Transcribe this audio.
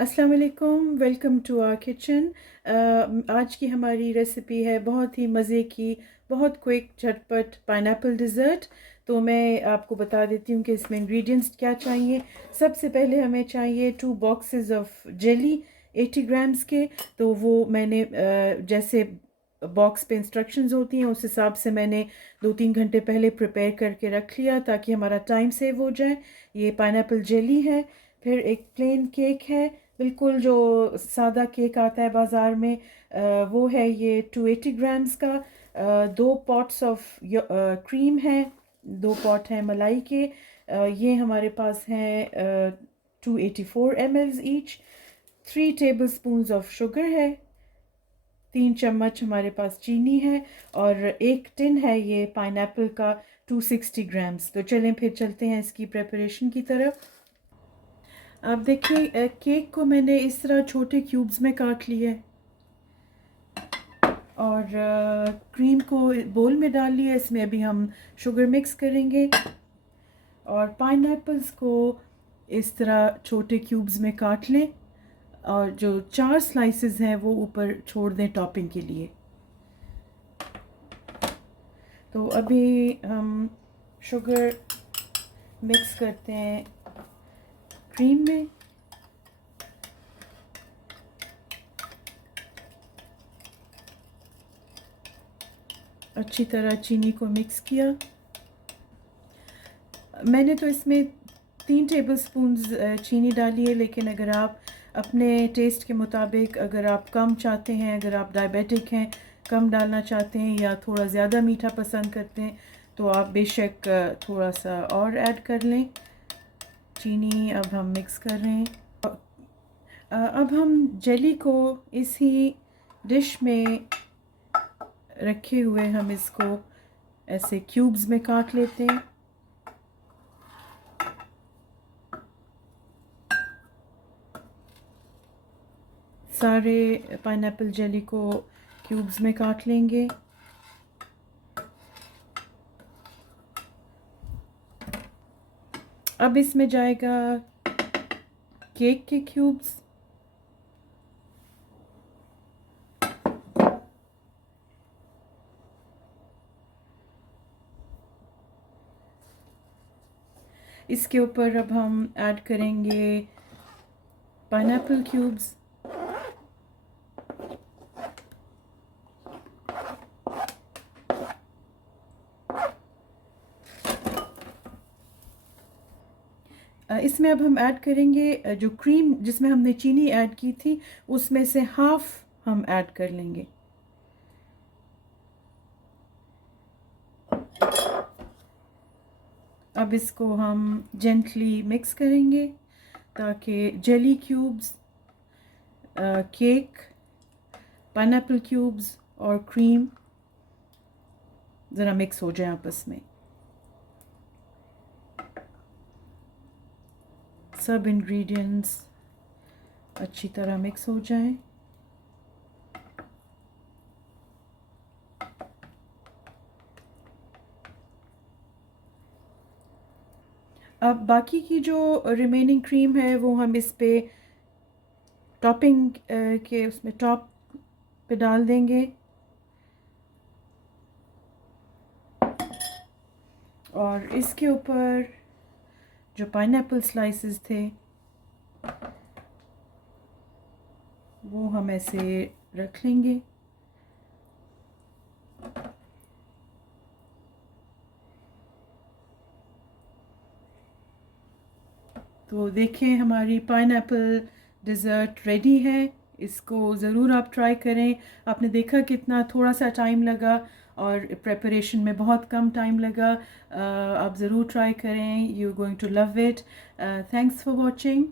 अस्सलाम वालेकुम, welcome to our kitchen. आज की हमारी रेसिपी है बहुत ही मज़े की, बहुत क्विक झटपट पाइनएप्पल डिज़र्ट। तो मैं आपको बता देती हूँ कि इसमें इंग्रेडिएंट्स क्या चाहिए। सबसे पहले हमें चाहिए 2 बॉक्सेस ऑफ जेली 80 ग्राम्स के। तो वो मैंने जैसे बॉक्स पे इंस्ट्रक्शंस होती हैं उस हिसाब से मैंने 2-3 घंटे पहले प्रिपेयर करके रख लिया ताकि हमारा टाइम सेव हो जाए। ये पाइनएप्पल जेली है। फिर एक प्लेन केक है, बिल्कुल जो सादा केक आता है बाज़ार में, वो है ये 280 ग्राम्स का। 2 पॉट्स ऑफ क्रीम है, 2 पॉट हैं मलाई के। ये हमारे पास हैं 284 ml each. 3 table spoon of sugar है, 3 चम्मच हमारे पास चीनी है, और एक टिन है ये पाइनएप्पल का 260 ग्राम्स। तो चलें फिर चलते हैं इसकी प्रेपरेशन की तरफ। आप देखिए, केक को मैंने इस तरह छोटे क्यूब्स में काट लिया है और क्रीम को बोल में डाल लिया। इसमें अभी हम शुगर मिक्स करेंगे और पाइनएप्पल्स को इस तरह छोटे क्यूब्स में काट लें और जो 4 स्लाइसेस हैं वो ऊपर छोड़ दें टॉपिंग के लिए। तो अभी हम शुगर मिक्स करते हैं क्रीम में। अच्छी तरह चीनी को मिक्स किया। मैंने तो इसमें 3 टेबलस्पून्स चीनी डाली है, लेकिन अगर आप अपने टेस्ट के मुताबिक, अगर आप कम चाहते हैं, अगर आप डायबिटिक हैं, कम डालना चाहते हैं या थोड़ा ज़्यादा मीठा पसंद करते हैं, तो आप बेशक थोड़ा सा और ऐड कर लें। चीनी अब हम मिक्स कर रहे हैं। अब हम जेली को इसी डिश में रखे हुए हम इसको ऐसे क्यूब्स में काट लेते हैं। सारे पाइनएप्पल जेली को क्यूब्स में काट लेंगे। अब इसमें जाएगा केक के क्यूब्स। इसके ऊपर अब हम ऐड करेंगे पाइनएप्पल क्यूब्स। इसमें अब हम ऐड करेंगे जो क्रीम जिसमें हमने चीनी ऐड की थी, उसमें से हाफ हम ऐड कर लेंगे। अब इसको हम जेंटली मिक्स करेंगे ताकि jelly cubes, cake, pineapple cubes और क्रीम ज़रा मिक्स हो जाए आपस में। सब इंग्रेडिएंट्स अच्छी तरह मिक्स हो जाएं। अब बाकी की जो रिमेनिंग क्रीम है वो हम इस पे टॉपिंग के उसमें टॉप पे डाल देंगे और इसके ऊपर जो पाइनएप्पल स्लाइसेस थे वो हम ऐसे रख लेंगे। तो देखें, हमारी पाइनएप्पल डिज़र्ट रेडी है। इसको ज़रूर आप ट्राई करें। आपने देखा कितना थोड़ा सा टाइम लगा और प्रेपरेशन में बहुत कम टाइम लगा। आप ज़रूर ट्राई करें, you are going to love it. Thanks for watching.